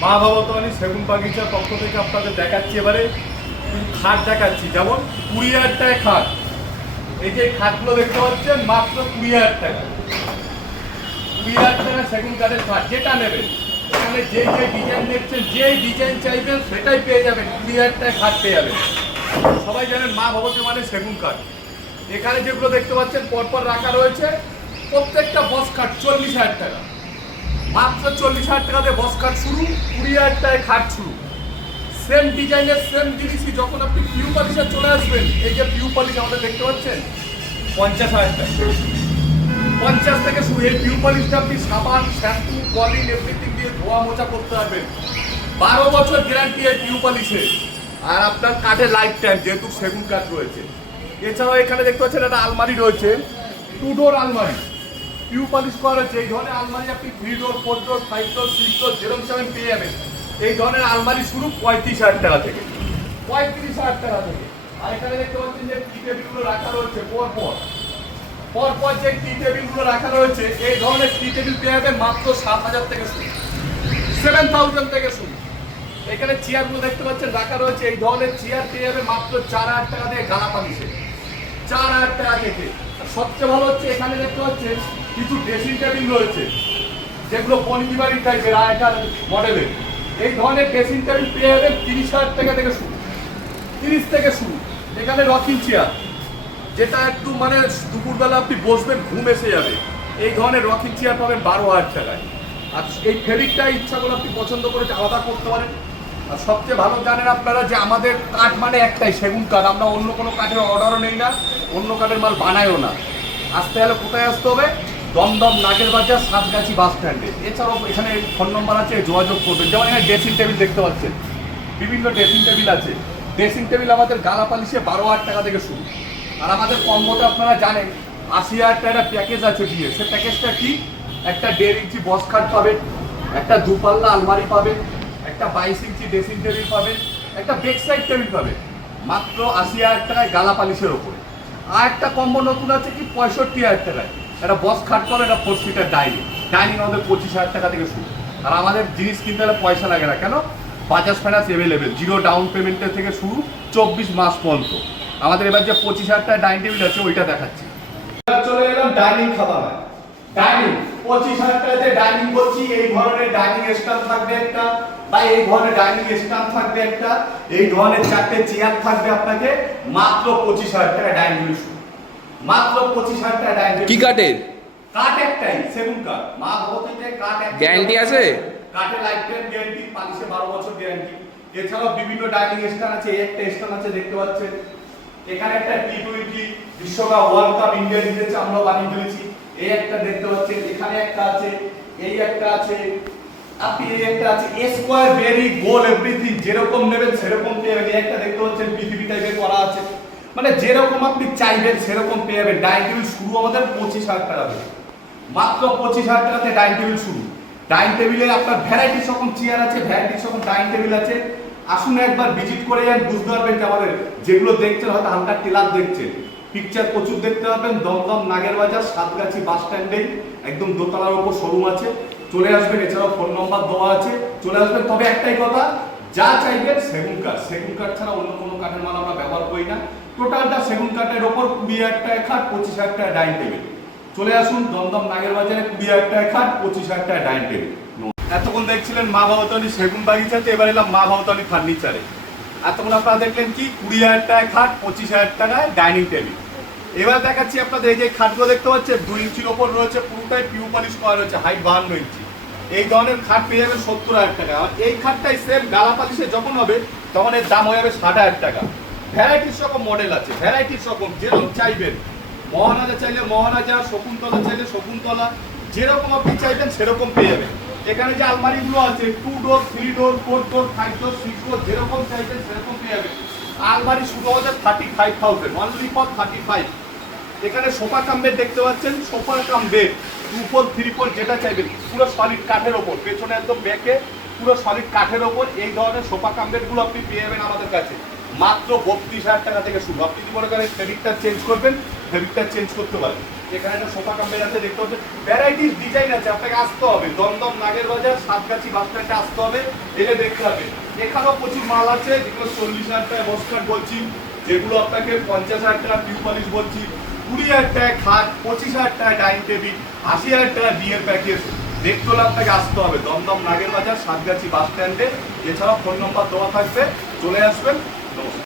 মা ভবতারিণী সেগুন বাগিচার পক্ষ থেকে আপনাদের দেখাচ্ছি এবারে খাট দেখাচ্ছি। যেমন 20,000 টাকায় খাট। এই যে খাটগুলো দেখতে পাচ্ছেন মাত্র 20,000 টাকা। 20,000 টাকা সেগুন কাঠের খাট, যেটা নেবেন এখানে যে ডিজাইন দেখছেন, যে ডিজাইন চাইবেন সেটাই পেয়ে যাবেন। 20,000 টাকায় খাট পেয়ে যাবেন। সবাই জানেন মা ভবতী মানে সেগুন কাঠ। এখানে যেগুলো দেখতে পাচ্ছেন পরপর রাখা রয়েছে, প্রত্যেকটা বক্স কাঠ 40,000 টাকা। মাত্র 40,000 টাকাতে বক্স কাঠ শুরু, 20,000 টাকায় খাট শুরু। সেম ডিজাইনের সেম জিনিসই যখন আপনি পিউ পলিশে চলে আসবেন, এই যে পিউ পলিশ আমাদের দেখতে পাচ্ছেন 50,000 টাকা। 50 থেকে শুরু। এই পিউ পলিশটা আপনি সাবান, শ্যাম্পু, পলিশ এভরিথিং দিয়ে ধোয়া মোছা করতে পারবেন। 12 বছর গ্যারান্টি এই পিউ পলিশে। আর আপনার কাঠের লাইফ টাইম, যেহেতু সেগুন কাঠ রয়েছে। এছাড়াও এখানে দেখতে পাচ্ছেন একটা আলমারি রয়েছে, 2 ডোর আলমারি, পিউ পলিশ করা রয়েছে। এই ধরনের আলমারি আপনি 3 ডোর, 4 ডোর, 5 ডোর, 6 ডোর যেরকম চাবেন পেয়ে যাবেন। এই ধরনের আলমারি শুরু 35,000 টাকা থেকে। 35,000 টাকা থেকে। আর এখানে দেখতে পাচ্ছেন যে টি টেবিলগুলো রাখা রয়েছে পরপর যে টি টেবিলগুলো রাখা রয়েছে, এই ধরনের টি টেবিল পেয়ে যাবেন মাত্র 7,000 থেকে শুরু, 7,000 থেকে শুরু। এখানে চেয়ারগুলো দেখতে পাচ্ছেন রাখা রয়েছে, এই ধরনের চেয়ার পেয়ে যাবে মাত্র 4,000 টাকা দিয়ে গালা পালিশে, 4,000 টাকা থেকে। আর সবচেয়ে ভালো হচ্ছে এখানে দেখতে পাচ্ছেন কিছু ড্রেসিং টেবিল রয়েছে, যেগুলো পঞ্জিবাড়ি টাইপের আগেকার মডেলের। এই ধরনের ড্রেসিং টেবিল পেয়ে যাবেন 30,000 টাকা থেকে শুরু, 30 থেকে শুরু। এখানে রকিং চেয়ার, যেটা একটু মানে দুপুরবেলা আপনি বসবেন ঘুম এসে যাবে, এই ধরনের রকিং চেয়ার পাবেন 12,000 টাকায়। আর এই ফেব্রিকটা ইচ্ছা করে আপনি পছন্দ করে আলাদা করতে পারেন। আর সবচেয়ে ভালো জানেন আপনারা যে আমাদের কাঠ মানে একটাই, সেগুন কাঠ। আমরা অন্য কোনো কাঠের অর্ডারও নেই না, অন্য কাঠের মাল বানাইও না। আসতে হলে কোথায় আসতে হবে? দমদম নাগের বাজার, সাতগাছি বাস স্ট্যান্ডে। এছাড়াও এখানে ফোন নম্বর আছে, যোগাযোগ করবেন। যেমন এখানে ড্রেসিং টেবিল দেখতে পাচ্ছেন, বিভিন্ন ড্রেসিং টেবিল আছে। ড্রেসিং টেবিল আমাদের গালা পালিশে 12,000 টাকা থেকে শুরু। আর আমাদের কম্বোতে আপনারা জানেন 80,000 টাকা প্যাকেজ আছে বিয়ে। সে প্যাকেজটা কি? একটা 1.5 ইঞ্চি বক্স খাট পাবেন, একটা দুপাল্লা আলমারি পাবেন, একটা 22 ইঞ্চি ড্রেসিং টেবিল পাবেন, একটা বেক সাইড টেবিল পাবেন মাত্র 80,000 টাকায় গালা পালিশের ওপরে। আর একটা কম্বো নতুন আছে কি 65,000 টাকায় একটা বক্স খাট পাবেন, একটা 4 সিটার ডাইনিং আমাদের 25,000 টাকা থেকে শুরু। আর আমাদের জিনিস কিনতে হলে পয়সা লাগে না, কেন? বাজাজ ফাইন্যান্স অ্যাভেলেবেল, 0 ডাউন পেমেন্টের থেকে শুরু 24 মাস পর্যন্ত। আমাদের এবার যে 25,000 টাকা ডাইনিং টেবিল আছে ওইটা দেখাচ্ছি। চলে এলাম ডাইনিং খাবার। ডাইনিং 25,000 টাকাতে ডাইনিং করছি। এই ধরনের ডাইনিং স্ট্যান্ড থাকবে একটা, বা এই ধরনের ডাইনিং স্ট্যান্ড থাকবে একটা, এই ধরনের 4টে চেয়ার থাকবে আপনাকে মাত্র 25,000 টাকা ডাইনিং টেবিল শুরু, মাত্র 25,000 টাকা ডাইনিং টেবিল। কি কাঠের? কাঠ একটাই, সেগুন কাঠ। মা ভবতীতে কাঠ একটাই। গ্যারান্টি আছে? কাঠের লাইফ টাইম গ্যারান্টি, পালিশে 12 বছর গ্যারান্টি। এছাড়াও বিভিন্ন ডাইনিং স্ট্যান্ড আছে, এই একটা স্ট্যান্ড আছে দেখতে পাচ্ছেন। এখানে একটা T20 বিশ্বকাপ ওয়ার্ল্ড কাপ ইন্ডিয়া জিতেছে, আমরা বানিয়ে ফেলেছি। এই একটা দেখতে পাচ্ছেন, এখানে একটা আছে, এই একটা আছে, আপনি এই একটা আছে। স্কয়ার ভেরি গোল এভরিথিং, যেরকম নেবেন সেরকম পেয়ে যাবেন। এই একটা দেখতে পাচ্ছেন পৃথিবী টাইপের করা আছে, মানে যেরকম আপনি চাইবেন সেরকম পেয়ে যাবেন। ডাইনিং টেবিল শুরু আমাদের 25,000 টাকা থেকে, মাত্র 25,000 টাকাতে ডাইনিং টেবিল শুরু। ডাইনিং টেবিলে আপনার ভ্যারাইটিস রকম চেয়ার আছে, ভ্যারাইটিস রকম ডাইনিং টেবিল আছে। আসুন একবার ভিজিট করে যান, বুঝতে পারবেন যে আমাদের যেগুলো দেখছেন হয়তো হালকা টেলার দেখছেন, পিকচার প্রচুর দেখতে পাবেন। দমদম নাগের বাজার, সাতগাছি বাস স্ট্যান্ডে একদম দোতলার উপর শোরুম আছে, চলে আসবেন। এছাড়াও ফোন নম্বর দেওয়া আছে, চলে আসবেন। তবে একটাই কথা, যা চাইবেন সেগুন কাঠ, সেগুন কাঠ ছাড়া অন্য কোনো কাঠের মাল আমরা ব্যবহার করি না। টোটালটা সেগুন কাঠের ওপর 20,000 টাকা খাট, 25,000 টাকা ডাইনিং টেবিল। চলে আসুন দমদম নাগের বাজারে, 20,000 টাকা খাট, 25,000 টাকা ডাইনিং টেবিল। এতক্ষণ দেখছিলেন মা ভবতারিণী সেগুন বাগিচাতে, এবার এলাম মা ভবতারিণী ফার্নিচারে। এতক্ষণ আপনারা দেখলেন কি 20,000 টাকা খাট, 25,000 টাকায় ডাইনিং টেবিল। এবার দেখাচ্ছি আপনাদের এই যে খাটগুলো দেখতে পাচ্ছেন 2 ইঞ্চির ওপর রয়েছে, পুরোটাই পিউ পলিশ করা রয়েছে, হাইট 52 ইঞ্চি। এই ধরনের খাট পেয়ে যাবেন 70,000 টাকা। আর এই খাটটাই সেম গালা পালিশে যখন হবে তখন এর দাম হয়ে যাবে 60,000 টাকা। ভ্যারাইটিস রকম মডেল আছে, ভ্যারাইটিস রকম, যেরকম চাইবেন। মহারাজা চাইলে মহারাজা, শকুন্তলা চাইলে শকুন্তলা, যেরকম আপনি চাইবেন সেরকম পেয়ে যাবেন। এখানে যে আলমারিগুলো আছে 2 ডোর, 3 ডোর, 4 ডোর, 5 ডোর, 6 ডোর, যেরকম চাইবেন সেরকম পেয়ে যাবেন। আলমারি শুরু হচ্ছে 35,000, অনলি ফর 35। এখানে সোফা কাম বেড দেখতে পাচ্ছেন, সোফা কাম বেড 2 4 3 4 যেটা চাইবেন, পুরো সলিড কাঠের ওপর, পেছনে একদম ব্যাকে পুরো সলিড কাঠের ওপর। এই ধরনের সোফা কাম বেডগুলো আপনি পেয়ে যাবেন আমাদের কাছে মাত্র 32,000 টাকা থেকে শুরু। আপনি যদি মনে করেন ফেব্রিকটা চেঞ্জ করবেন ফেব্রিকটা চেঞ্জ করতে পারেন। এখানে একটা সোফা কাম বেড আছে, দেখতে পাচ্ছেন ভ্যারাইটিস ডিজাইন আছে। আপনাকে আসতে হবে দমদম নাগের বাজার সাতগাছি বাস স্ট্যান্ডে আসতে হবে, এলে দেখতে হবে। এখানেও প্রচুর মাল আছে, যেগুলো 40,000 টাকায় বস্তার বলছি, যেগুলো আপনাকে 50,000 টাকা টিউ পলিশ বলছি, 20,000 টাকায় খাট, 25,000 টাকায় ডাইনিং টেবিল, 80,000 টাকা বিয়ের প্যাকেজ। দেখতে হলে আপনাকে আসতে হবে দমদম নাগের বাজার সাতগাছি বাস স্ট্যান্ডে। এছাড়াও ফোন নম্বর দেওয়া থাকবে, চলে আসবেন। নমস্কার।